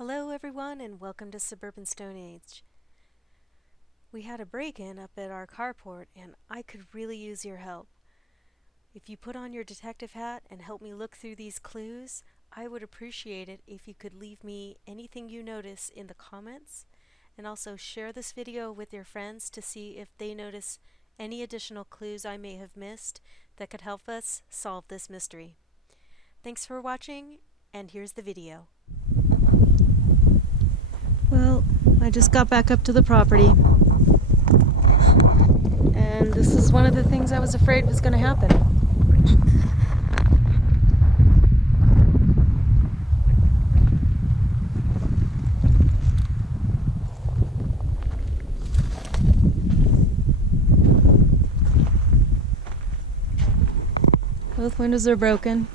Hello everyone and welcome to Suburban Stone Age. We had a break-in up at our carport and I could really use your help. If you put on your detective hat and help me look through these clues, I would appreciate it if you could leave me anything you notice in the comments and also share this video with your friends to see if they notice any additional clues I may have missed that could help us solve this mystery. Thanks for watching, and here's the video. Well, I just got back up to the property, and this is one of the things I was afraid was going to happen. Both windows are broken.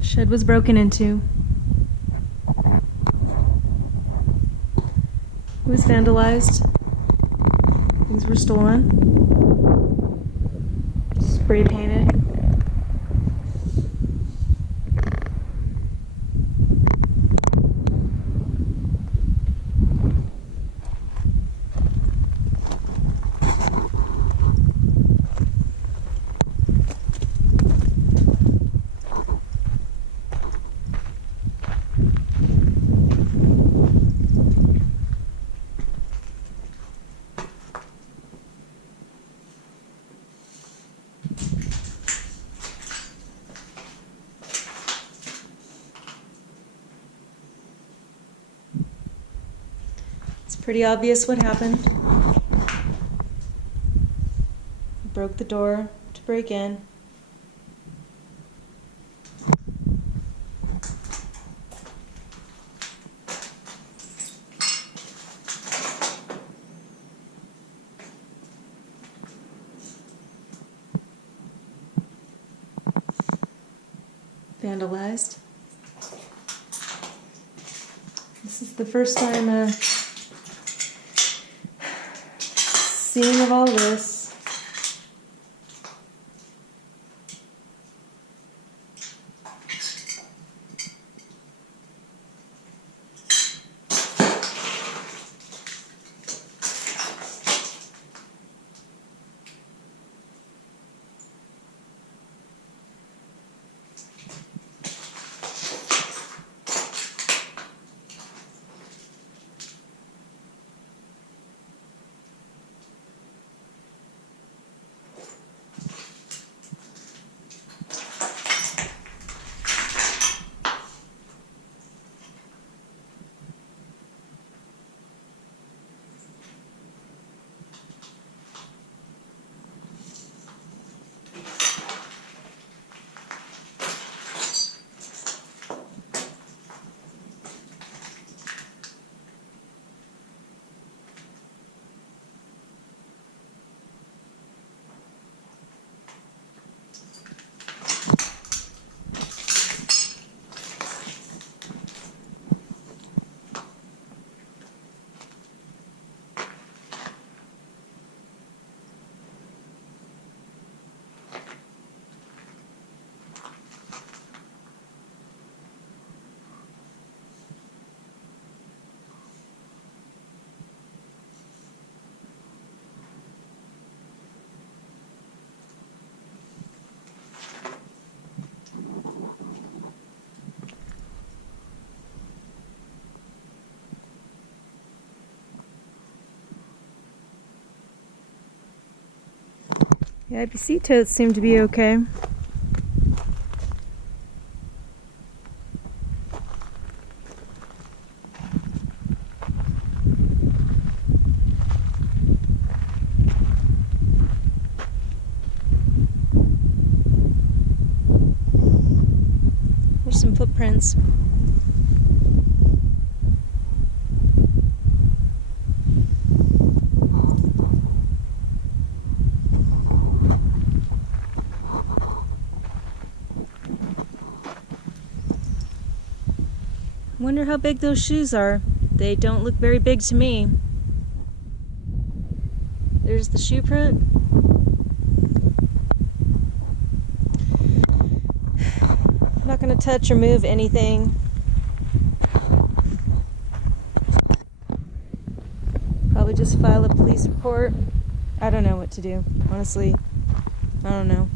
Shed was broken into. It was vandalized. Things were stolen. Spray painted. It's pretty obvious what happened. Broke the door to break in. Vandalized. This is the first time seeing of all this. The IBC totes seem to be okay. There's some footprints. Wonder how big those shoes are. They don't look very big to me. There's the shoe print. I'm not going to touch or move anything. Probably just file a police report. I don't know what to do. Honestly, I don't know.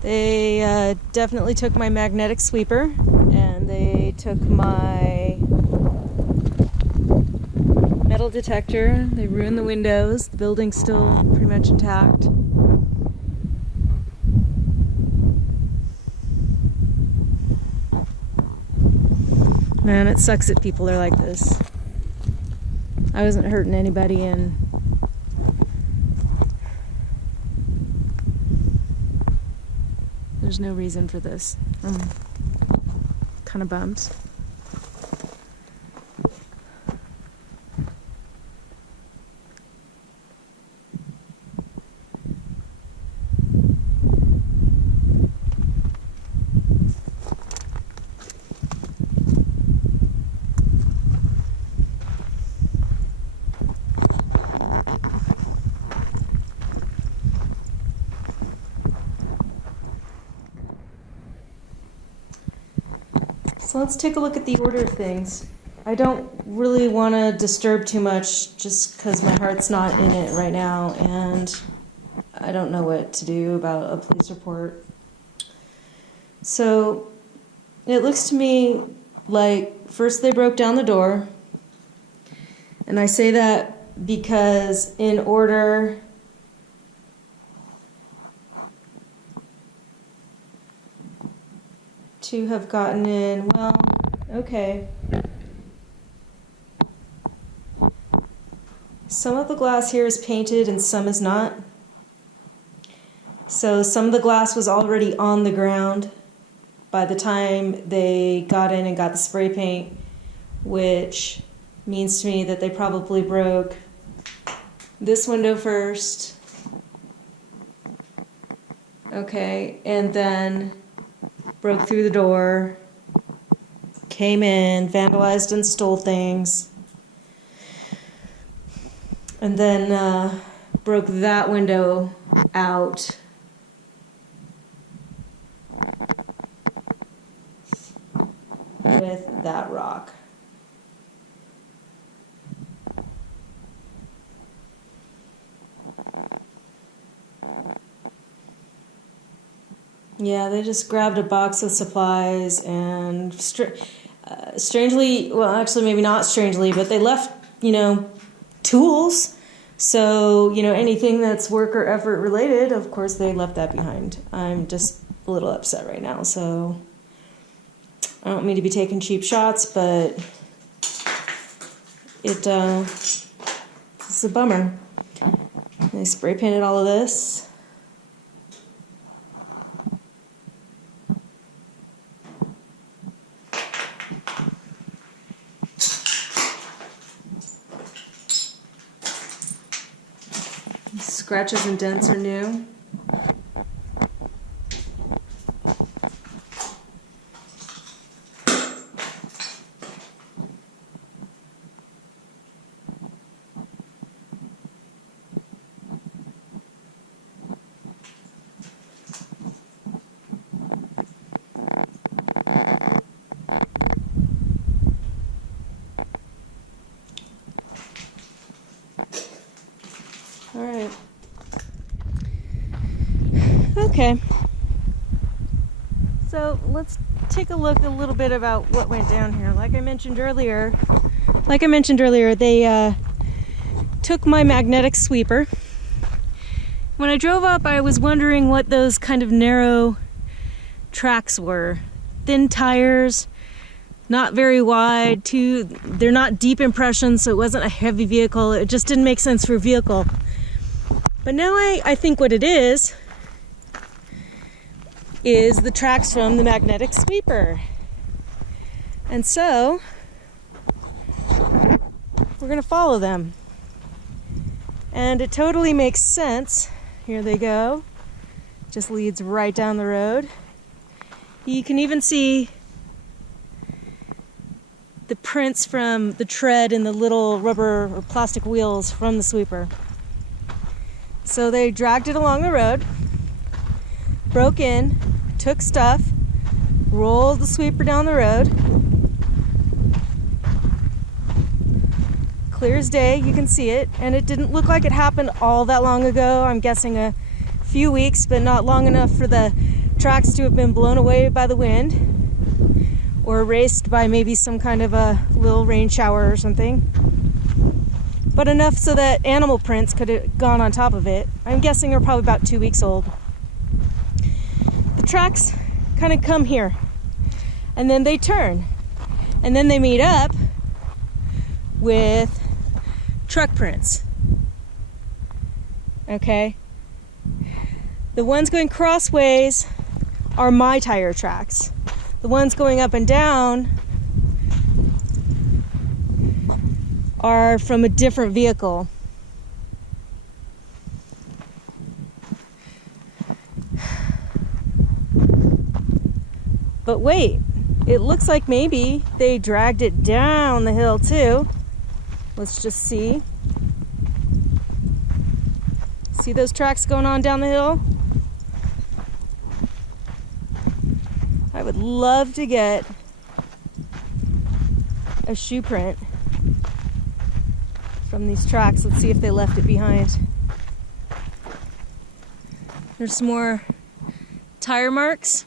They definitely took my magnetic sweeper, and they took my metal detector. They ruined the windows. The building's still pretty much intact. Man, it sucks that people are like this. I wasn't hurting anybody, and there's no reason for this. I'm kind of bummed. So let's take a look at the order of things. I don't really want to disturb too much just because my heart's not in it right now, and I don't know what to do about a police report. So it looks to me like first they broke down the door, and I say that because in order to have gotten in, well, okay. Some of the glass here is painted and some is not. So some of the glass was already on the ground by the time they got in and got the spray paint, which means to me that they probably broke this window first. Okay, and then broke through the door, came in, vandalized and stole things, and then broke that window out. With that rock. Yeah, they just grabbed a box of supplies and strangely, well, actually maybe not strangely, but they left, tools. So, anything that's work or effort related, of course they left that behind. I'm just a little upset right now, so I don't mean to be taking cheap shots, but it's a bummer. They spray painted all of this. Scratches and dents are new. All right. Okay. So let's take a look a little bit about what went down here. Like I mentioned earlier, they took my magnetic sweeper. When I drove up, I was wondering what those kind of narrow tracks were. Thin tires, not very wide, they're not deep impressions, so it wasn't a heavy vehicle. It just didn't make sense for a vehicle. But now I think what it is the tracks from the magnetic sweeper. And so we're gonna follow them. And it totally makes sense. Here they go. Just leads right down the road. You can even see the prints from the tread in the little rubber or plastic wheels from the sweeper. So they dragged it along the road. broke in, took stuff, rolled the sweeper down the road. Clear as day, you can see it, and it didn't look like it happened all that long ago. I'm guessing a few weeks, but not long enough for the tracks to have been blown away by the wind or erased by maybe some kind of a little rain shower or something. But enough so that animal prints could have gone on top of it. I'm guessing they're probably about 2 weeks old. The tracks kind of come here, and then they turn, and then they meet up with truck prints. Okay? The ones going crossways are my tire tracks. The ones going up and down are from a different vehicle. But wait, it looks like maybe they dragged it down the hill too. Let's just see. See those tracks going on down the hill? I would love to get a shoe print from these tracks. Let's see if they left it behind. There's some more tire marks.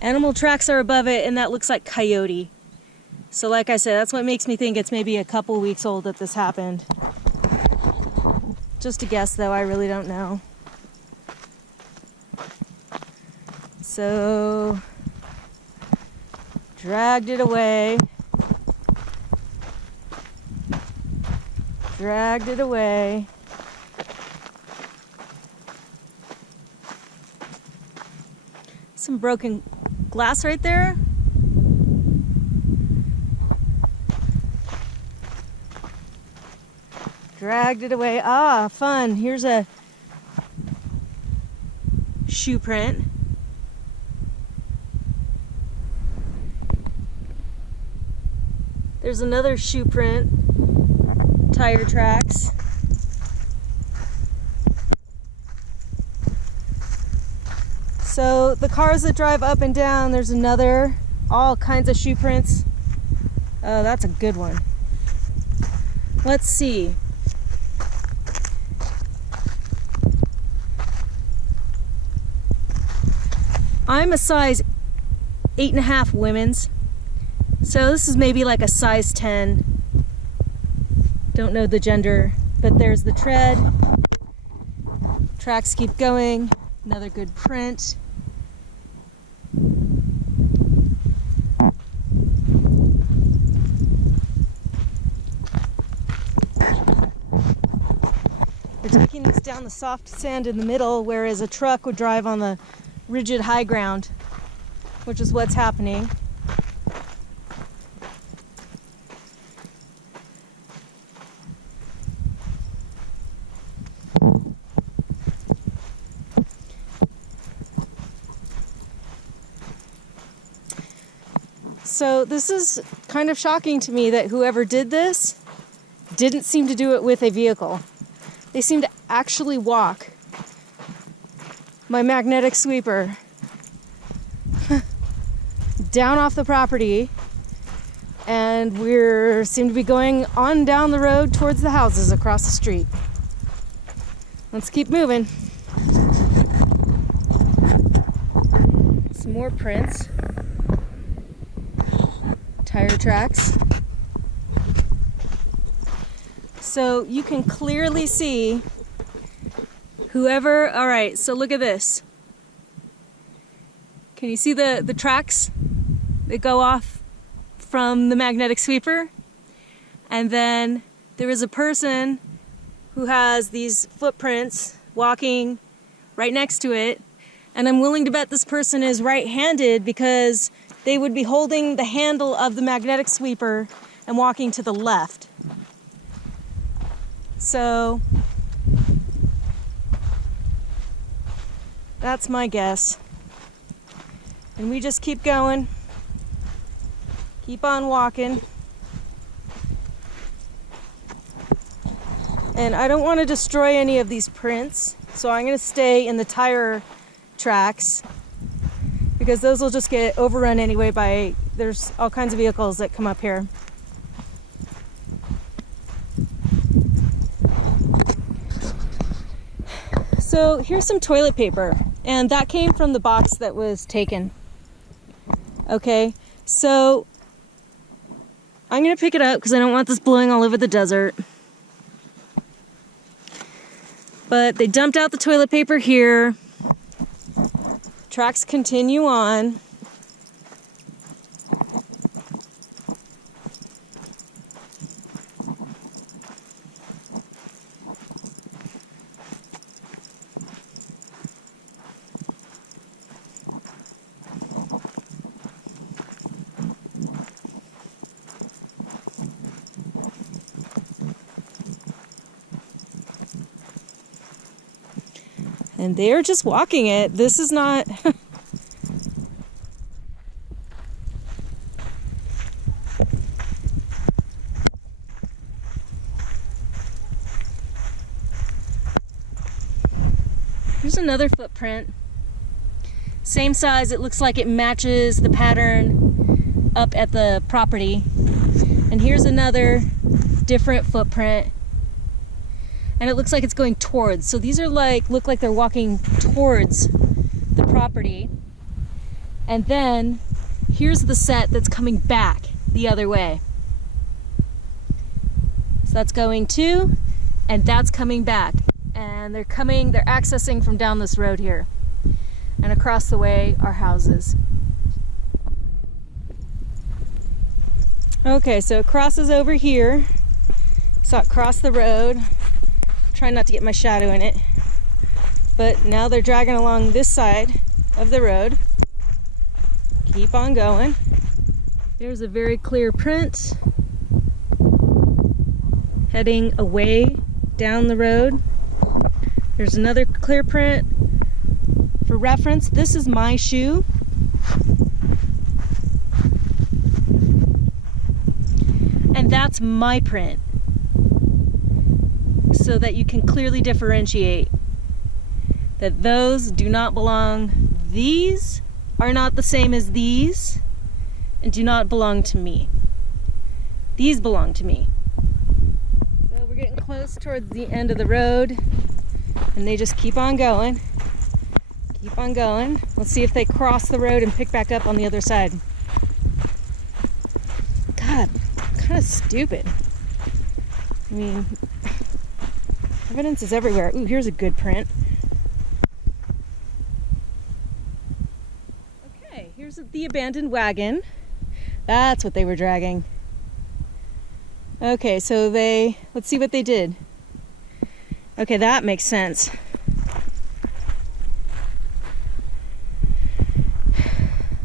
Animal tracks are above it, and that looks like coyote. So like I said, that's what makes me think it's maybe a couple weeks old that this happened. Just a guess though, I really don't know. So, dragged it away. Dragged it away. Some broken glass right there. Dragged it away. Ah, fun. Here's a shoe print. There's another shoe print. Tire tracks. So the cars that drive up and down, there's another, all kinds of shoe prints. Oh, that's a good one. Let's see. I'm a size 8.5 women's, so this is maybe like a size 10. Don't know the gender, but there's the tread. Tracks keep going. Another good print. We're taking this down the soft sand in the middle, whereas a truck would drive on the rigid high ground, which is what's happening. So this is kind of shocking to me that whoever did this didn't seem to do it with a vehicle. They seem to actually walk my magnetic sweeper down off the property, and we seem to be going on down the road towards the houses across the street. Let's keep moving. Some more prints. Tire tracks. So you can clearly see whoever, all right, so look at this. Can you see the tracks that go off from the magnetic sweeper? And then there is a person who has these footprints walking right next to it. And I'm willing to bet this person is right-handed because they would be holding the handle of the magnetic sweeper and walking to the left. So that's my guess. And we just keep going. Keep on walking. And I don't want to destroy any of these prints, so I'm going to stay in the tire tracks because those will just get overrun anyway by, there's all kinds of vehicles that come up here. So here's some toilet paper, and that came from the box that was taken. Okay, so I'm gonna pick it up because I don't want this blowing all over the desert. But they dumped out the toilet paper here. Tracks continue on. And they're just walking it. This is not... Here's another footprint. Same size. It looks like it matches the pattern up at the property. And here's another different footprint. And it looks like it's going towards. So these are like, look like they're walking towards the property. And then here's the set that's coming back the other way. So that's going to, and that's coming back. And they're accessing from down this road here. And across the way are houses. Okay, so it crosses over here. So it crossed the road. Trying not to get my shadow in it. But now they're dragging along this side of the road. Keep on going. There's a very clear print heading away down the road. There's another clear print. For reference, this is my shoe. And that's my print. So that you can clearly differentiate that those do not belong. These are not the same as these and do not belong to me. These belong to me. So we're getting close towards the end of the road and they just keep on going. Keep on going. Let's see if they cross the road and pick back up on the other side. God, kind of stupid. I mean, evidence is everywhere. Ooh, here's a good print. Okay, here's the abandoned wagon. That's what they were dragging. Okay, so let's see what they did. Okay, that makes sense.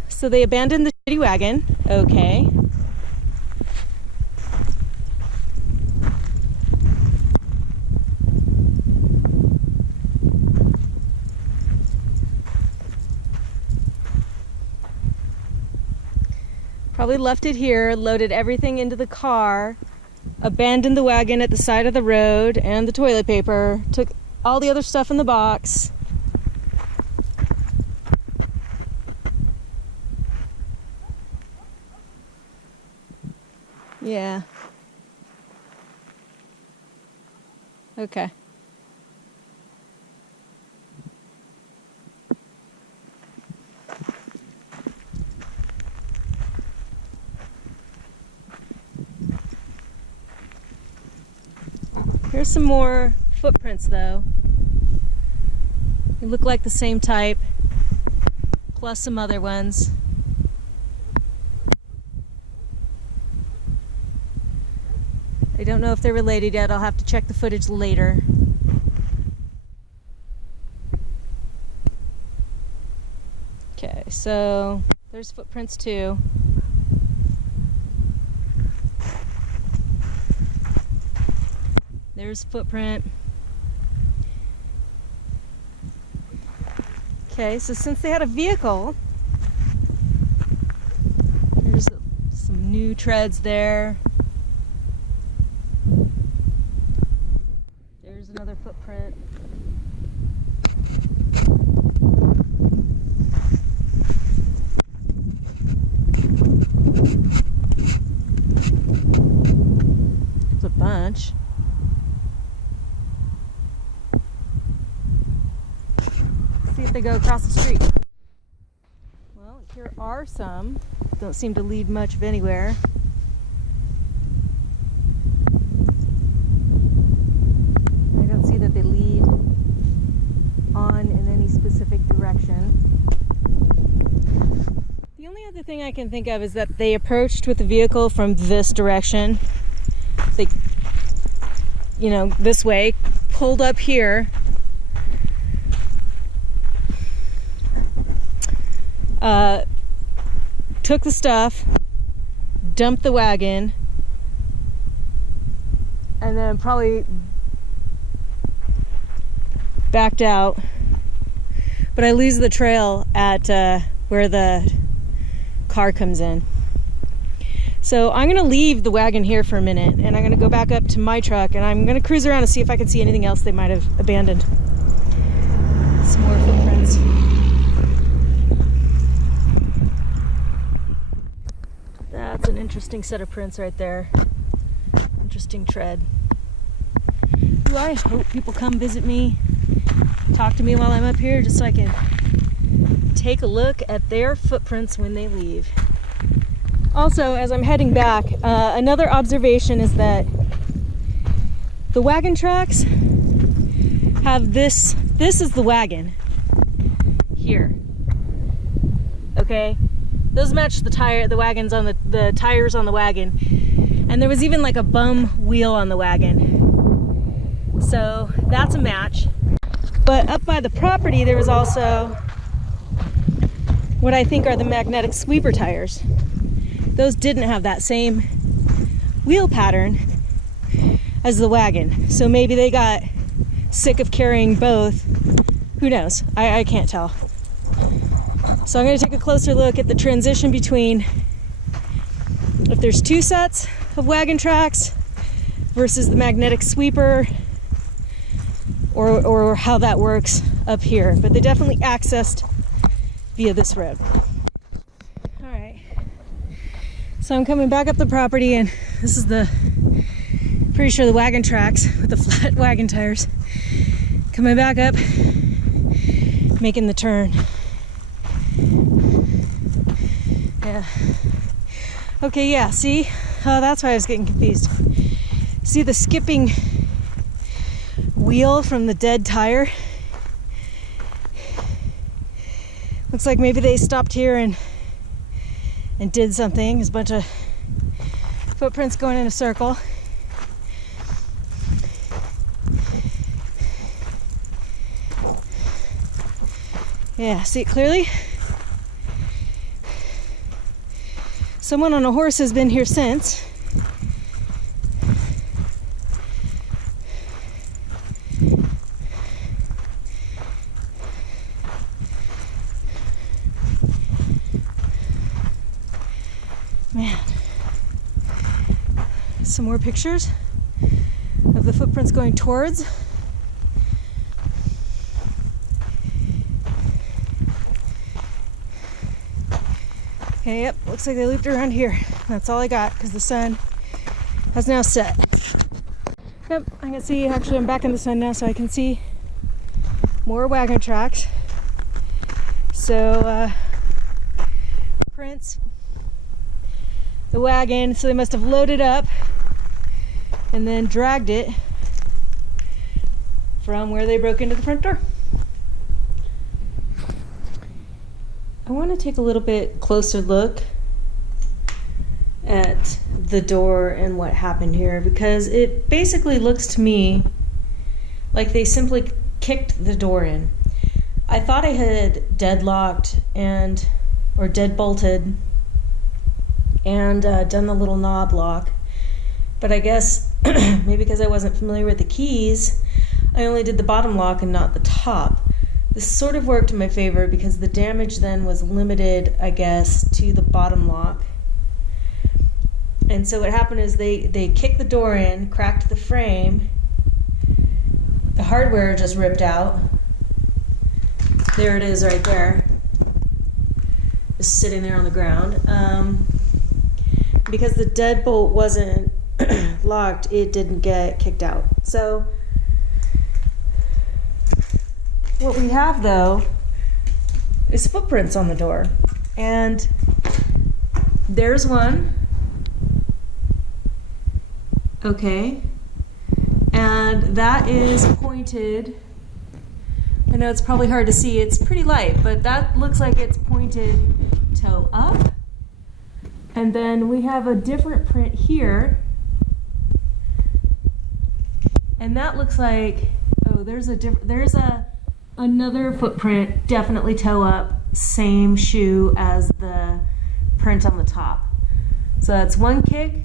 So they abandoned the shitty wagon. Okay. Probably left it here, loaded everything into the car, abandoned the wagon at the side of the road and the toilet paper, took all the other stuff in the box. Yeah. Okay. Here's some more footprints though. They look like the same type, plus some other ones. I don't know if they're related yet. I'll have to check the footage later. Okay, so there's footprints too. There's footprint. Okay, so since they had a vehicle, there's some new treads there. footprint. There's a bunch. See if they go across the street. Well, here are some. Don't seem to lead much of anywhere. I don't see that they lead on in any specific direction. The only other thing I can think of is that they approached with the vehicle from this direction. They, you know, this way, pulled up here. Took the stuff, dumped the wagon, and then probably backed out. But I lose the trail at where the car comes in. So I'm gonna leave the wagon here for a minute, and I'm gonna go back up to my truck, and I'm gonna cruise around and see if I can see anything else they might have abandoned. Some more footprints. That's an interesting set of prints right there. Interesting tread. Ooh, I hope people come visit me, talk to me while I'm up here, just so I can take a look at their footprints when they leave. Also, as I'm heading back, another observation is that the wagon tracks have this is the wagon here. Okay? Those match the wagons on the tires on the wagon. And there was even like a bum wheel on the wagon. So that's a match. But up by the property there was also what I think are the magnetic sweeper tires. Those didn't have that same wheel pattern as the wagon. So maybe they got sick of carrying both. Who knows? I can't tell. So I'm going to take a closer look at the transition between if there's two sets of wagon tracks versus the magnetic sweeper, or how that works up here. But they definitely accessed via this road. All right. So I'm coming back up the property, and this is pretty sure the wagon tracks with the flat wagon tires. Coming back up, making the turn. Yeah. Okay, yeah, see? Oh, that's why I was getting confused. See the skipping wheel from the dead tire? Looks like maybe they stopped here and did something. There's a bunch of footprints going in a circle. Yeah, see it clearly? Someone on a horse has been here since. Man. Some more pictures of the footprints going towards. Okay, yep, looks like they looped around here. That's all I got because the sun has now set. Yep, I can see, actually I'm back in the sun now, so I can see more wagon tracks. So, prints, the wagon, so they must have loaded up and then dragged it from where they broke into the front door. I want to take a little bit closer look at the door and what happened here, because it basically looks to me like they simply kicked the door in. I thought I had deadlocked or deadbolted and done the little knob lock, but I guess maybe because I wasn't familiar with the keys, I only did the bottom lock and not the top. This sort of worked in my favor because the damage then was limited, I guess, to the bottom lock. And so what happened is they kicked the door in, cracked the frame, the hardware just ripped out. There it is right there. Just sitting there on the ground. Because the deadbolt wasn't locked, it didn't get kicked out. So what we have though is footprints on the door. And there's one. Okay. And that is pointed. I know it's probably hard to see, it's pretty light, but that looks like it's pointed toe up. And then we have a different print here. And that looks like, oh, there's another footprint, definitely toe up, same shoe as the print on the top. So that's one kick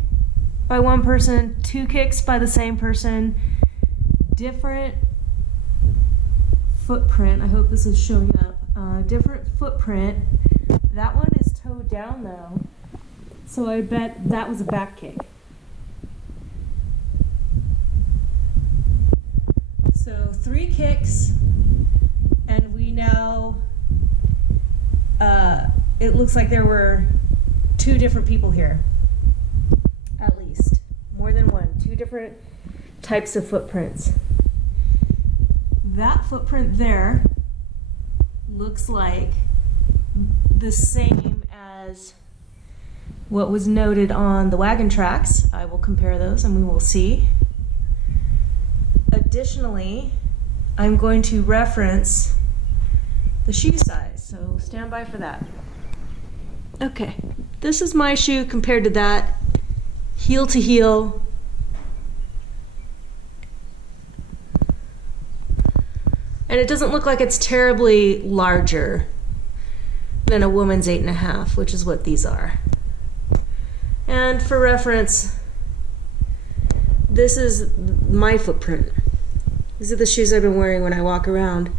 by one person, two kicks by the same person, different footprint. I hope this is showing up. Different footprint. That one is toed down though, so I bet that was a back kick. So 3 kicks, and we now, it looks like there were 2 different people here, at least, more than one, 2 different types of footprints. That footprint there looks like the same as what was noted on the wagon tracks. I will compare those and we will see. Additionally, I'm going to reference the shoe size, so stand by for that. Okay, this is my shoe compared to that, heel to heel. And it doesn't look like it's terribly larger than a woman's 8.5, which is what these are. And for reference, this is my footprint. These are the shoes I've been wearing when I walk around.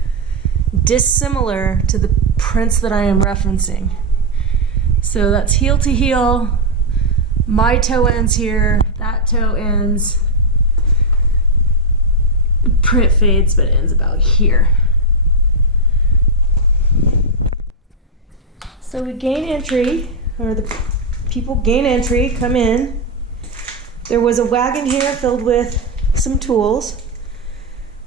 Dissimilar to the prints that I am referencing. So that's heel to heel. My toe ends here, that toe ends. The print fades, but it ends about here. So we gain entry, or the people gain entry, come in. There was a wagon here filled with some tools.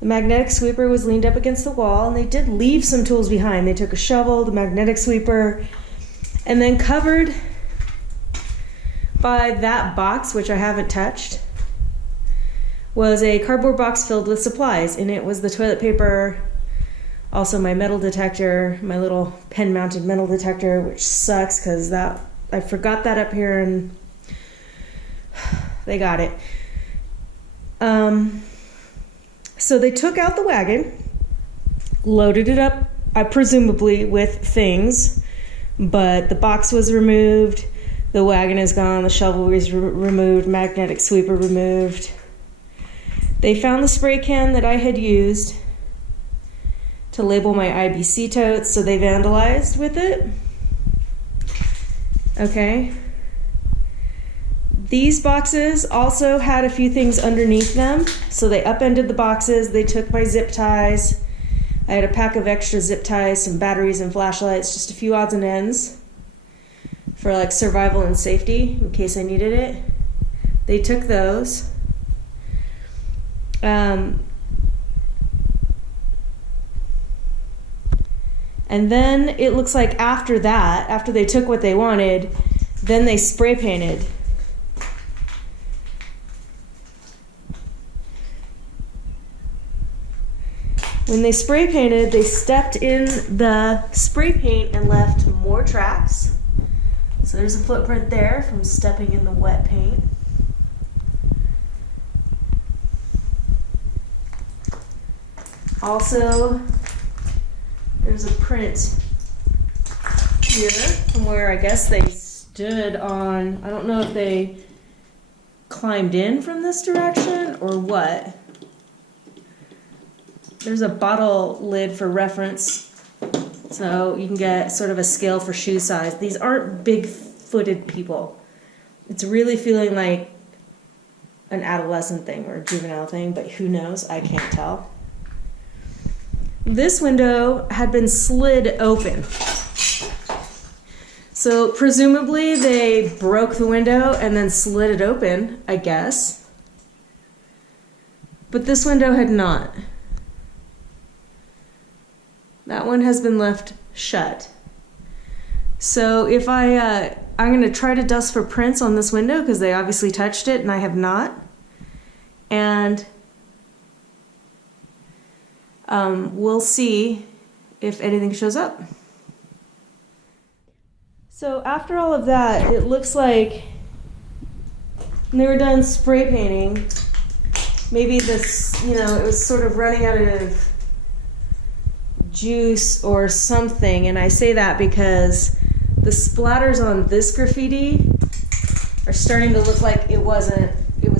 The magnetic sweeper was leaned up against the wall, and they did leave some tools behind. They took a shovel, the magnetic sweeper, and then covered by that box, which I haven't touched, was a cardboard box filled with supplies. In it was the toilet paper, also my metal detector, my little pen-mounted metal detector, which sucks because that I forgot that up here and they got it. So they took out the wagon, loaded it up, presumably with things, but the box was removed, the wagon is gone, the shovel was removed, magnetic sweeper removed. They found the spray can that I had used to label my IBC totes, so they vandalized with it. Okay. These boxes also had a few things underneath them, so they upended the boxes. They took my zip ties. I had a pack of extra zip ties, some batteries and flashlights, just a few odds and ends for like survival and safety in case I needed it. They took those. And then it looks like after that, after they took what they wanted, then they spray painted. When they spray painted, they stepped in the spray paint and left more tracks. So there's a footprint there from stepping in the wet paint. Also, there's a print here from where I guess they stood on, I don't know if they climbed in from this direction or what. There's a bottle lid for reference, so you can get sort of a scale for shoe size. These aren't big-footed people. It's really feeling like an adolescent thing or a juvenile thing, but who knows? I can't tell. This window had been slid open. So presumably they broke the window and then slid it open, I guess. But this window had not. That one has been left shut. So if I'm going to try to dust for prints on this window because they obviously touched it and I have not. And we'll see if anything shows up. So after all of that, it looks like when they were done spray painting, maybe this, it was sort of running out of juice or something. And I say that because the splatters on this graffiti are starting to look like it was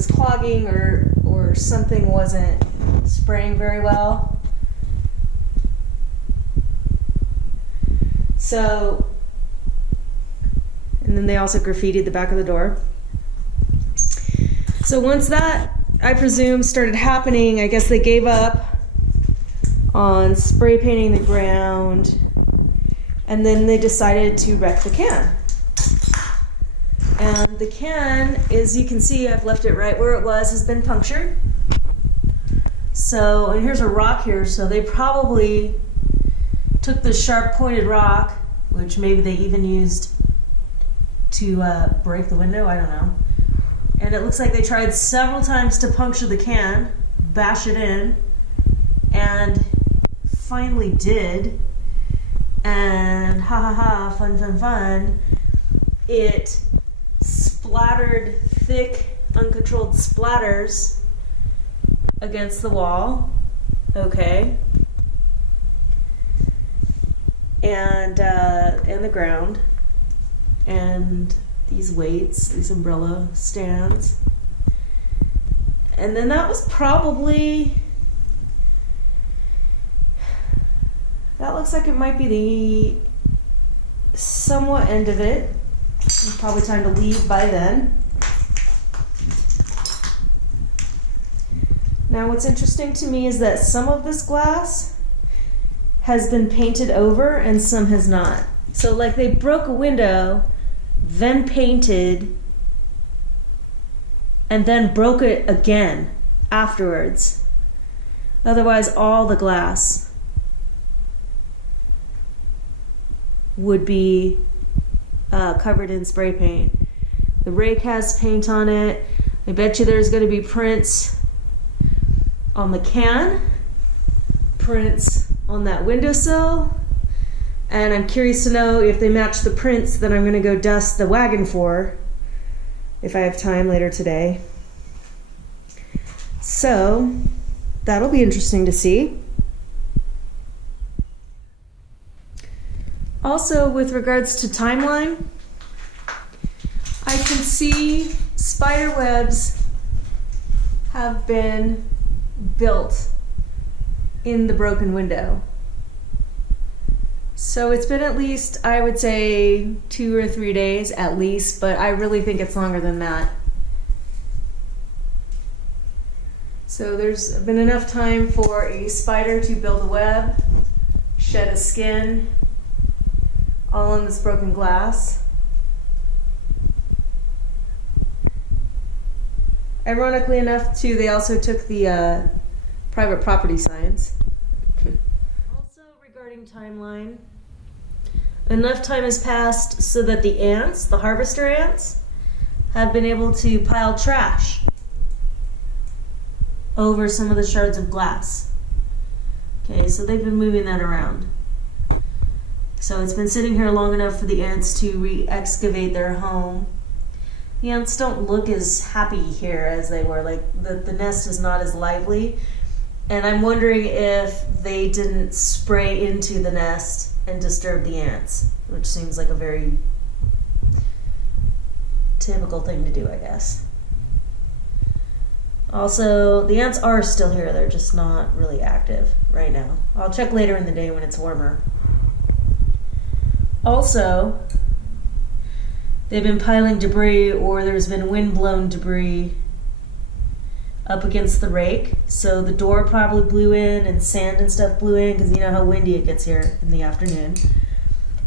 clogging or something wasn't spraying very well. So, and then they also graffitied the back of the door. So once that, I presume, started happening, I guess they gave up on spray painting the ground, and then they decided to wreck the can. And the can, as you can see, I've left it right where it was, has been punctured. So, and here's a rock here, so they probably took the sharp pointed rock, which maybe they even used to break the window, I don't know. And it looks like they tried several times to puncture the can, bash it in, and finally did. And ha ha ha, fun fun fun, it splattered thick, uncontrolled splatters against the wall. Okay. And the ground. And these weights, these umbrella stands. And then that was probably, that looks like it might be the somewhat end of it. It's probably time to leave by then. Now what's interesting to me is that some of this glass has been painted over and some has not. So like they broke a window, then painted, and then broke it again afterwards. Otherwise all the glass would be covered in spray paint. The rake has paint on it. I bet you there's going to be prints on the can, prints on that windowsill, and I'm curious to know if they match the prints that I'm going to go dust the wagon for if I have time later today. So that'll be interesting to see. Also, with regards to timeline, I can see spider webs have been built in the broken window. So it's been at least, I would say, 2 or 3 days at least, but I really think it's longer than that. So there's been enough time for a spider to build a web, shed a skin, all on this broken glass. Ironically enough, too, they also took the private property signs. Also, regarding timeline, enough time has passed so that the ants, the harvester ants, have been able to pile trash over some of the shards of glass. Okay, so they've been moving that around. So it's been sitting here long enough for the ants to re-excavate their home. The ants don't look as happy here as they were. Like the nest is not as lively. And I'm wondering if they didn't spray into the nest and disturb the ants, which seems like a very typical thing to do, I guess. Also, the ants are still here. They're just not really active right now. I'll check later in the day when it's warmer. Also, they've been piling debris, or there's been wind-blown debris up against the rake. So the door probably blew in and sand and stuff blew in because you know how windy it gets here in the afternoon.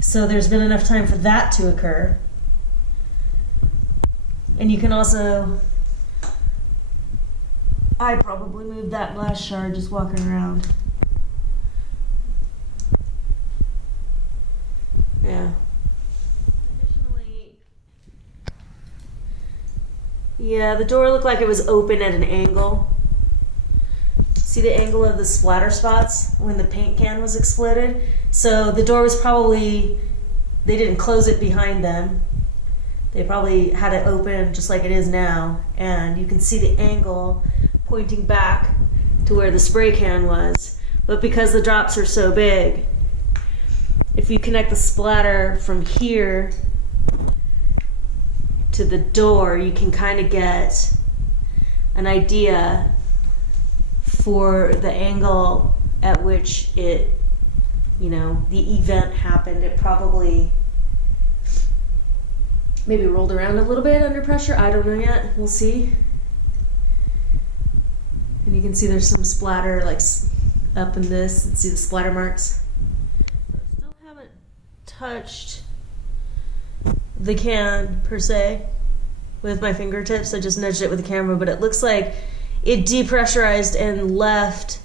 So there's been enough time for that to occur. And you can also, I probably moved that glass shard just walking around. Yeah. Additionally, yeah, the door looked like it was open at an angle. See the angle of the splatter spots when the paint can was exploded? So the door was probably, they didn't close it behind them. They probably had it open just like it is now. And you can see the angle pointing back to where the spray can was. But because the drops are so big, if you connect the splatter from here to the door, you can kind of get an idea for the angle at which it, you know, the event happened. It probably maybe rolled around a little bit under pressure. I don't know yet. We'll see. And you can see there's some splatter like up in this, and see the splatter marks. I still haven't touched the can per se with my fingertips. I just nudged it with the camera, but it looks like it depressurized and left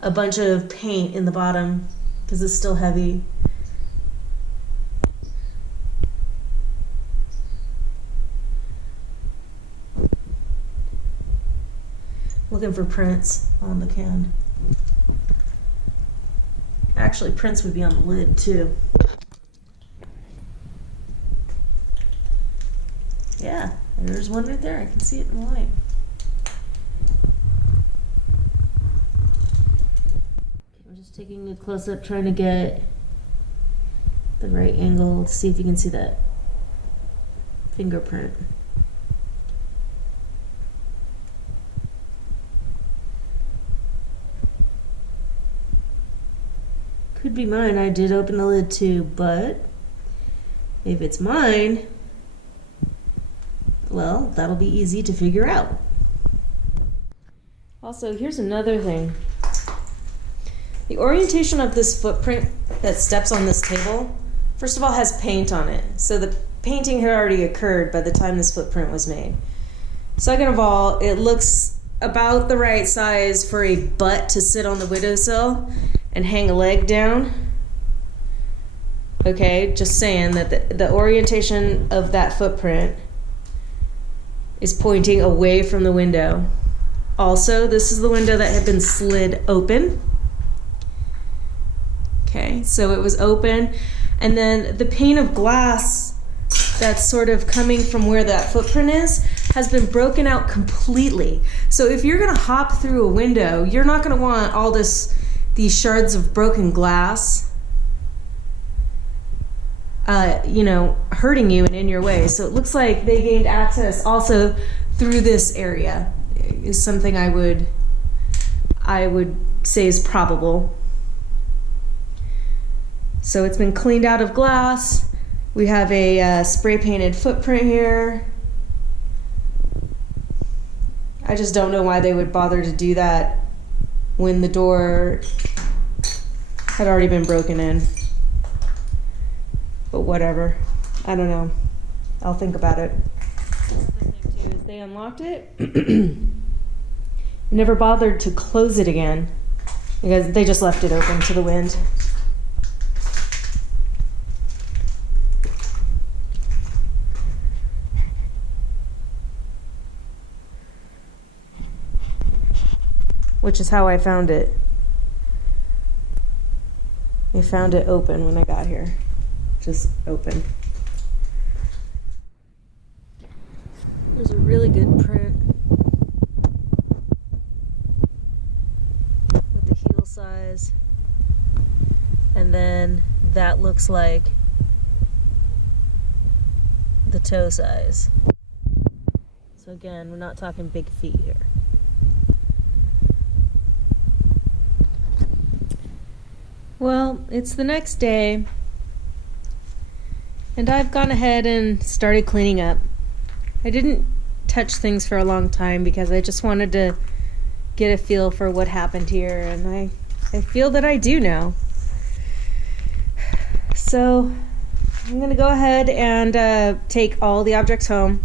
a bunch of paint in the bottom because it's still heavy. Looking for prints on the can. Actually, prints would be on the lid too. Yeah, there's one right there. I can see it in the light. I'm just taking a close-up, trying to get the right angle to see if you can see that fingerprint. Could be mine. I did open the lid too, but if it's mine, well, that'll be easy to figure out. Also, here's another thing. The orientation of this footprint that steps on this table, first of all, has paint on it. So the painting had already occurred by the time this footprint was made. Second of all, it looks about the right size for a butt to sit on the windowsill and hang a leg down. Okay, just saying that the orientation of that footprint is pointing away from the window. Also, this is the window that had been slid open. Okay, so it was open, and then the pane of glass that's sort of coming from where that footprint is has been broken out completely. So if you're gonna hop through a window, you're not gonna want all these shards of broken glass hurting you and in your way. So it looks like they gained access also through this area, is something I would say is probable. So it's been cleaned out of glass. We have a spray painted footprint here. I just don't know why they would bother to do that when the door had already been broken in. But whatever. I don't know. I'll think about it. The other thing too is they unlocked it. Never bothered to close it again because they just left it open to the wind. Which is how I found it. I found it open when I got here. Just open. There's a really good print with the heel size. And then that looks like the toe size. So again, we're not talking big feet here. Well, it's the next day, and I've gone ahead and started cleaning up. I didn't touched things for a long time because I just wanted to get a feel for what happened here, and I feel that I do now. So I'm gonna go ahead and take all the objects home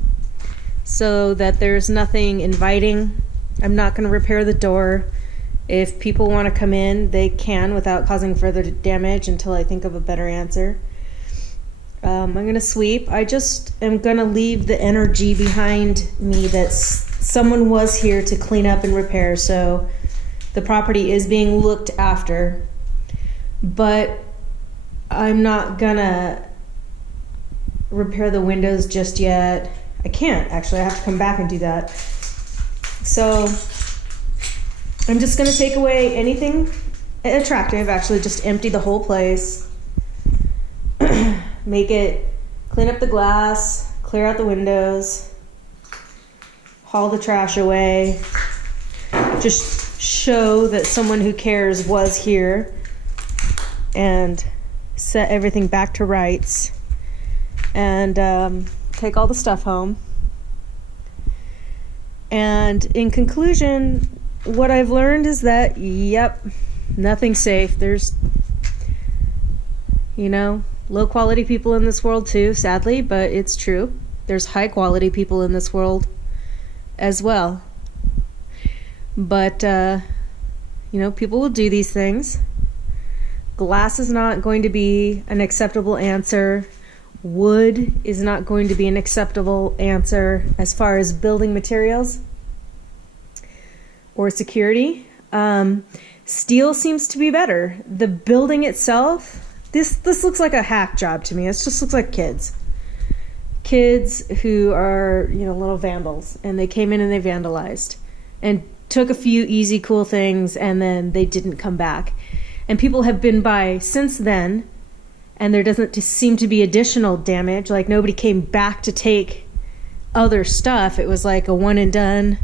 so that there's nothing inviting. I'm not gonna repair the door. If people want to come in, they can without causing further damage until I think of a better answer. I'm gonna sweep. I just am gonna leave the energy behind me that someone was here to clean up and repair, so the property is being looked after. But I'm not gonna repair the windows just yet. I can't, actually. I have to come back and do that. So I'm just gonna take away anything attractive, actually just empty the whole place. Make it, clean up the glass, clear out the windows, haul the trash away. Just show that someone who cares was here and set everything back to rights, and take all the stuff home. And in conclusion, what I've learned is that, yep, nothing's safe. There's, low quality people in this world too, sadly, but it's true. There's high quality people in this world as well. But, people will do these things. Glass is not going to be an acceptable answer. Wood is not going to be an acceptable answer as far as building materials or security. Steel seems to be better. The building itself, this looks like a hack job to me. It just looks like kids who are little vandals, and they came in and they vandalized and took a few easy cool things, and then they didn't come back. And people have been by since then, and there doesn't seem to be additional damage. Like, nobody came back to take other stuff. It was like a one and done.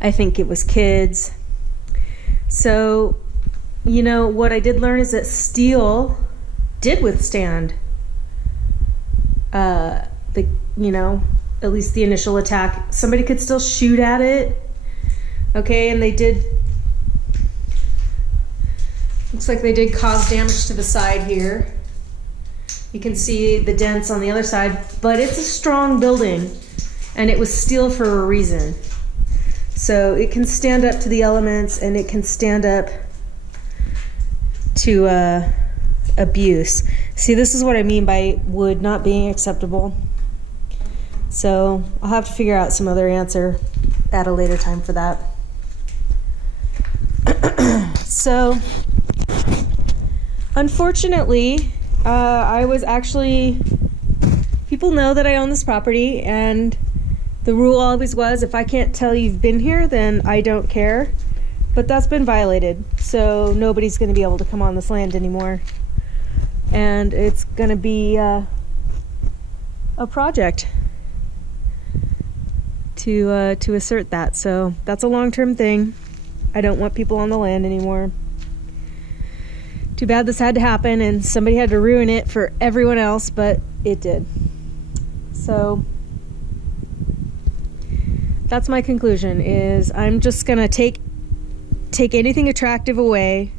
I think it was kids. So, what I did learn is that steel did withstand at least the initial attack. Somebody could still shoot at it. Okay, and they did, looks like they did cause damage to the side here. You can see the dents on the other side, but it's a strong building, and it was steel for a reason. So it can stand up to the elements, and it can stand up to abuse. See, this is what I mean by wood not being acceptable. So I'll have to figure out some other answer at a later time for that. So, unfortunately, I was actually, people know that I own this property, and the rule always was, if I can't tell you've been here, then I don't care. But that's been violated, so nobody's going to be able to come on this land anymore. And it's going to be a project to assert that. So that's a long-term thing. I don't want people on the land anymore. Too bad this had to happen, and somebody had to ruin it for everyone else, but it did. So that's my conclusion, is I'm just gonna take anything attractive away.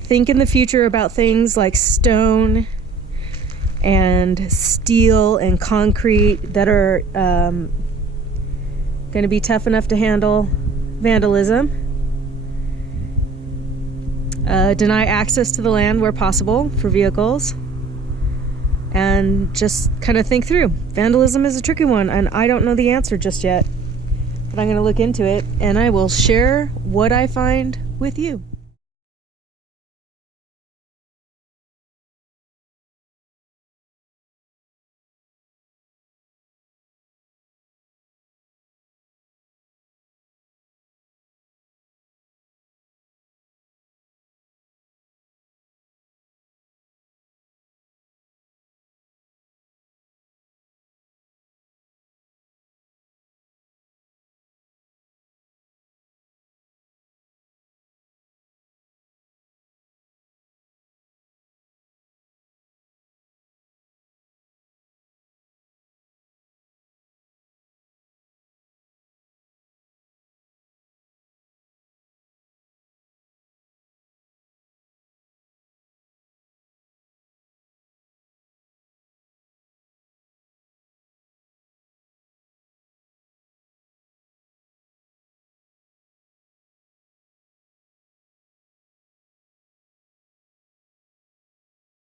Think in the future about things like stone and steel and concrete that are going to be tough enough to handle vandalism. Deny access to the land where possible for vehicles. And just kind of think through. Vandalism is a tricky one, and I don't know the answer just yet. But I'm going to look into it, and I will share what I find with you.